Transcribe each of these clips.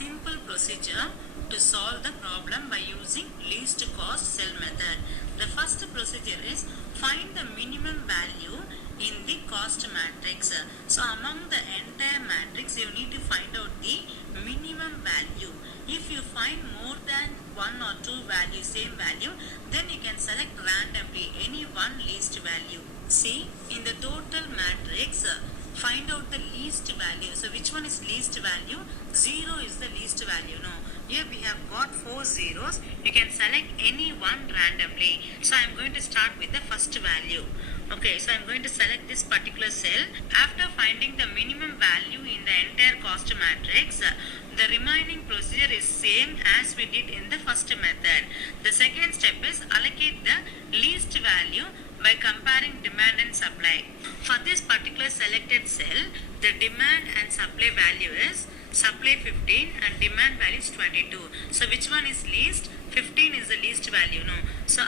simple procedure to solve the problem by using least cost cell method. The first procedure is find the minimum value in the cost matrix. So among the entire matrix you need to find out the minimum value. If you find more than one or two values, same value, then you can select randomly any one least value. See, in the total matrix, find out the least value. So which one is least value? 0 is the least value. No, here we have got 4 zeros. You can select any one randomly. So I am going to start with the first value. Okay, so I am going to select this particular cell. After finding the minimum value in the entire cost matrix, the remaining procedure is same as we did in the first method. The second step is allocate the least value by comparing demand and supply. For this particular selected cell, the demand and supply value is supply 15 and demand value is 22. So which one is least? 15 is the least value. No. So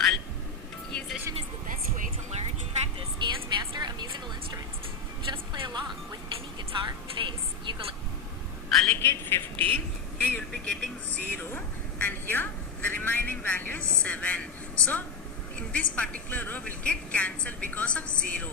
Musician is the best way to learn, practice, and master a musical instrument. Just play along with any guitar, bass, ukulele. Allocate 15. Here you will be getting 0 and here the remaining value is 7. So in this particular row will get cancelled because of 0.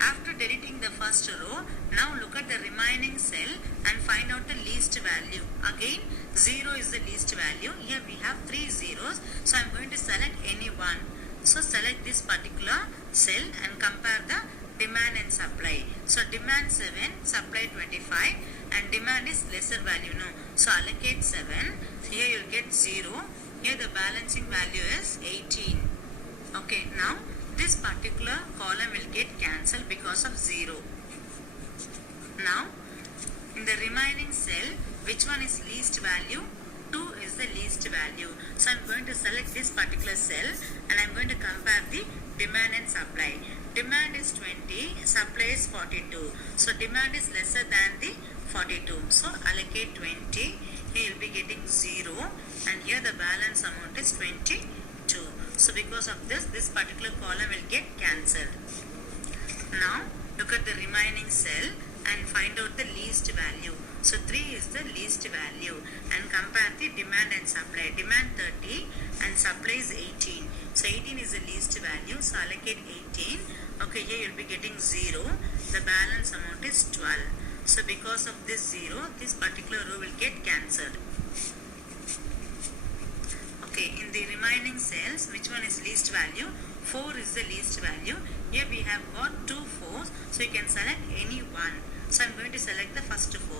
After deleting the first row, now look at the remaining cell and find out the least value. Again, 0 is the least value. Here we have 3 zeros. So I am going to select any one. So select this particular cell and compare the demand and supply. So demand 7, supply 25 and demand is lesser value. No. So allocate 7. Here you will get 0. Here the balancing value is 18. Okay, now this particular column will get cancelled because of 0. Now, in the remaining cell, which one is least value? 2 is the least value. So I am going to select this particular cell and I am going to compare the demand and supply. Demand is 20, supply is 42. So demand is lesser than the 42. So allocate 20. Here you will be getting 0 and here the balance amount is 22. So because of this particular column will get cancelled. Now look at the remaining cell and find out the least value. So 3 is the least value and compare the demand and supply. Demand 30 and supply is 18. So 18 is the least value. So allocate 18. Okay, here you will be getting 0. The balance amount is 12. So because of this 0, this particular row will get cancelled. Okay, in the remaining cells, which one is least value? 4 is the least value. Here we have got 2 4s, so you can select any one. So I am going to select the first 4.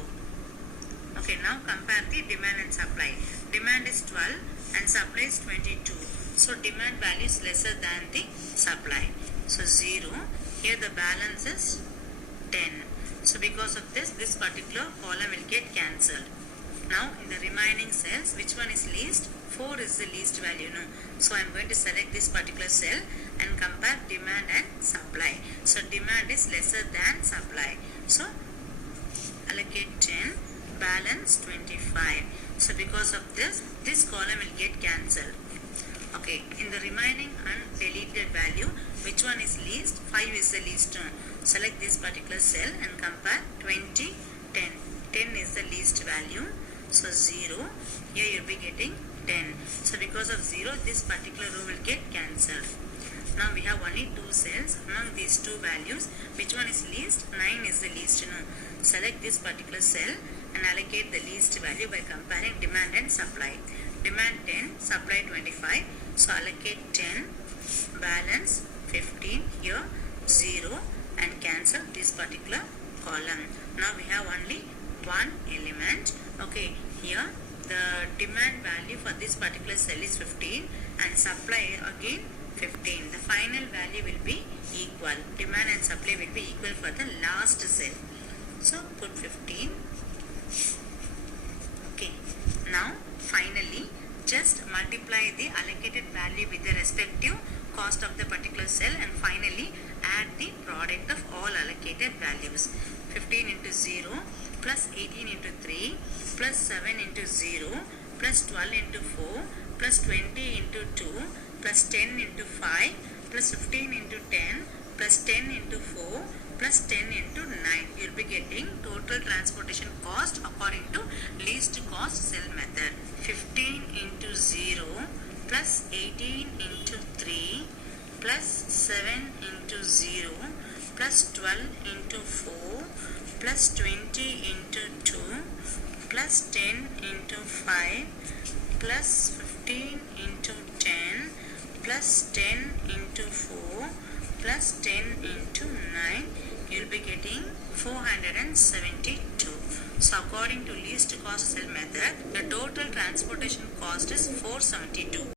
Okay, now compare the demand and supply. Demand is 12 and supply is 22. So demand value is lesser than the supply. So 0. Here the balance is 10. So because of this particular column will get cancelled. Now in the remaining cells, which one is least? 4 is the least value. No. So I am going to select this particular cell and compare demand and supply. So demand is lesser than supply. So allocate 10, balance 25. So because of this column will get cancelled. Okay, in the remaining undeleted value, which one is least? 5 is the least one. Select this particular cell and compare 20, 10. 10 is the least value. So 0. Here you will be getting 10. So because of 0, this particular row will get cancelled. Now we have only 2 cells. Among these 2 values, which one is least? 9 is the least. No. Select this particular cell and allocate the least value by comparing demand and supply. Demand 10, supply 25. So allocate 10, balance 15, here 0 and cancel this particular column. Now we have only one element. Okay, here the demand value for this particular cell is 15 and supply again 15. The final value will be equal. Demand and supply will be equal for the last cell. So put 15. Okay, now finally just multiply the allocated value with the respective cost of the particular cell and finally add the product of all allocated values. 15 into 0 plus 18 into 3 plus 7 into 0 plus 12 into 4 plus 20 into 2 plus 10 into 5 plus 15 into 10 plus 10 into 4 plus 10 into 9. You will be getting total transportation cost according to least cost cell method. 15 into 0 plus 18 into 3 plus 7 into 0 plus 12 into 4 plus 20 into 2 plus 10 into 5 plus 15 into 10 plus 10 into 4 plus 10 into 9. You will be getting 472. So according to least cost cell method, the total transportation cost is 472.